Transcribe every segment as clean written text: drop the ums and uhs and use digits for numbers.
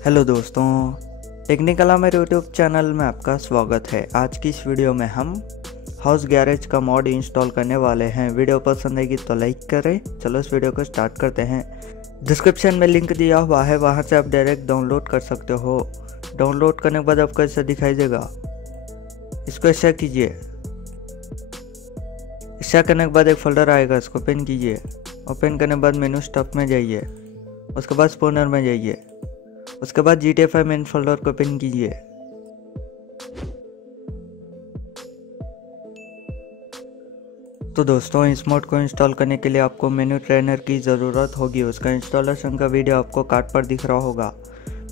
Hello दोस्तों, technical Amer YouTube channel में आपका स्वागत है। आज की इस वीडियो में हम हाउस गैरेज का मॉड इंस्टॉल करने वाले हैं। वीडियो पसंद आएगी तो लाइक करें। चलो इस वीडियो को स्टार्ट करते हैं। डिस्क्रिप्शन में लिंक दिया हुआ है, वहां से आप डायरेक्ट डाउनलोड कर सकते हो। डाउनलोड करने के बाद आपको ऐसा दिखाई देगा, इसको ऐसा कीजिए। ऐसा करने के बाद एक फोल्डर आएगा, इसको ओपन कीजिए। ओपन करने के बाद मेनू स्टॉप में जाइए, उसके बाद स्पोनर में जाइए, उसके बाद GTA 5 मेन फोल्डर को ओपन कीजिए। तो दोस्तों, इस मोड को इंस्टॉल करने के लिए आपको मेनू ट्रेनर की ज़रूरत होगी। उसका इंस्टॉलेशन का वीडियो आपको कार्ड पर दिख रहा होगा।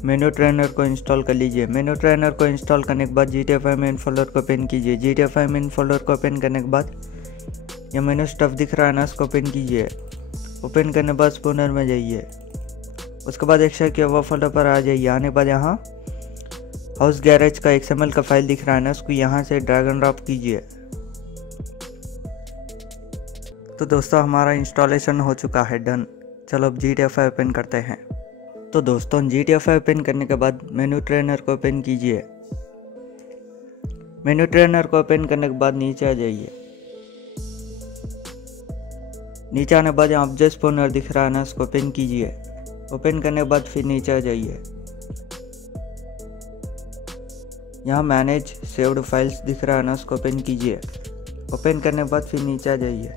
मेनू ट्रेनर को इंस्टॉल कर लीजिए। मेनू ट्रेनर को इंस्टॉल करने के बाद GTA 5 मेन फोल्डर को ओपन कीजिए। GTA 5 मेन फोल्डर को ओपन करने के बाद ये मेनू स्टफ दिख रहा है ना, इसको ओपन कीजिए। ओपन करने के बाद स्पोनर में जाइए, उसके बाद एक्स्ट्रा किया हुआ फोल्डर पर आ जाइए। आने के बाद यहाँ हाउस गैरेज का XML का फाइल दिख रहा है ना, उसको यहाँ से ड्रैग एंड ड्रॉप कीजिए। तो दोस्तों, हमारा इंस्टॉलेशन हो चुका है डन। चलो अब GTA 5 ओपन करते हैं। तो दोस्तों, GTA 5 ओपन करने के बाद मेनू ट्रेनर को ओपन कीजिए। मेनू ट्रेनर को ओपन करने के बाद नीचे आ जाइए। नीचे आने के बाद यहाँ ऑब्जेक्ट स्पोनर दिख रहा है ना, उसको ओपन कीजिए। ओपन करने के बाद फिर नीचे आ जाइए। यहाँ मैनेज सेव्ड फाइल्स दिख रहा है ना, उसको ओपन कीजिए। ओपन करने के बाद फिर नीचे आ जाइए।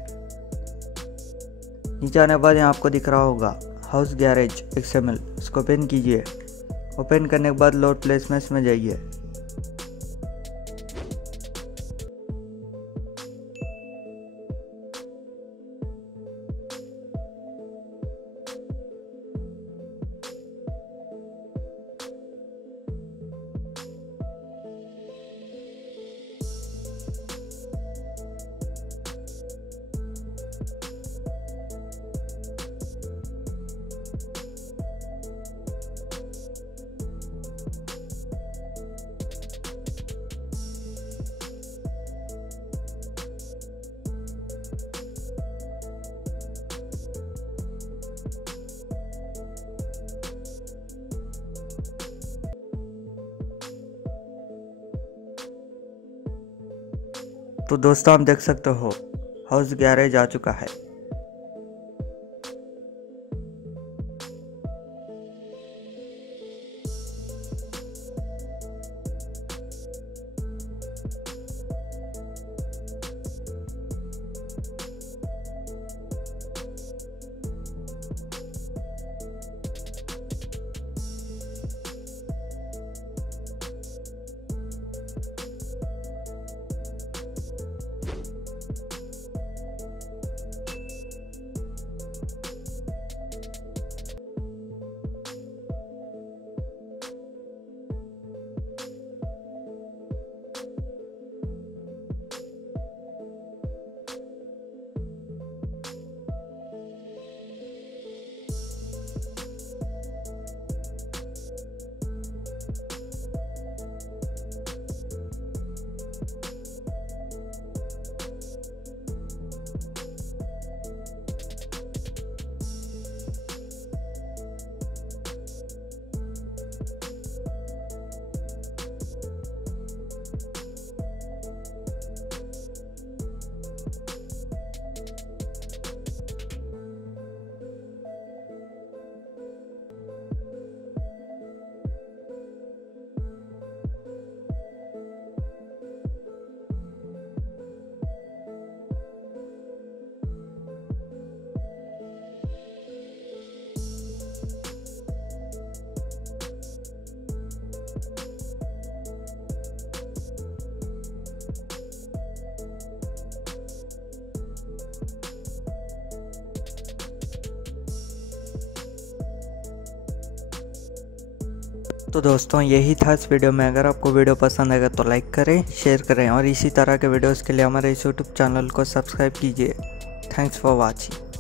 नीचे आने के बाद यहाँ आपको दिख रहा होगा हाउस गैरेज XML, इसको ओपन कीजिए। ओपन करने के बाद लोड प्लेसमेंट्स में जाइए। तो दोस्तों, आप देख सकते हो हाउस गैरेज आ चुका है। तो दोस्तों, यही था इस वीडियो में। अगर आपको वीडियो पसंद आएगा तो लाइक करें, शेयर करें और इसी तरह के वीडियोस के लिए हमारे इस यूट्यूब चैनल को सब्सक्राइब कीजिए। Thanks for watching.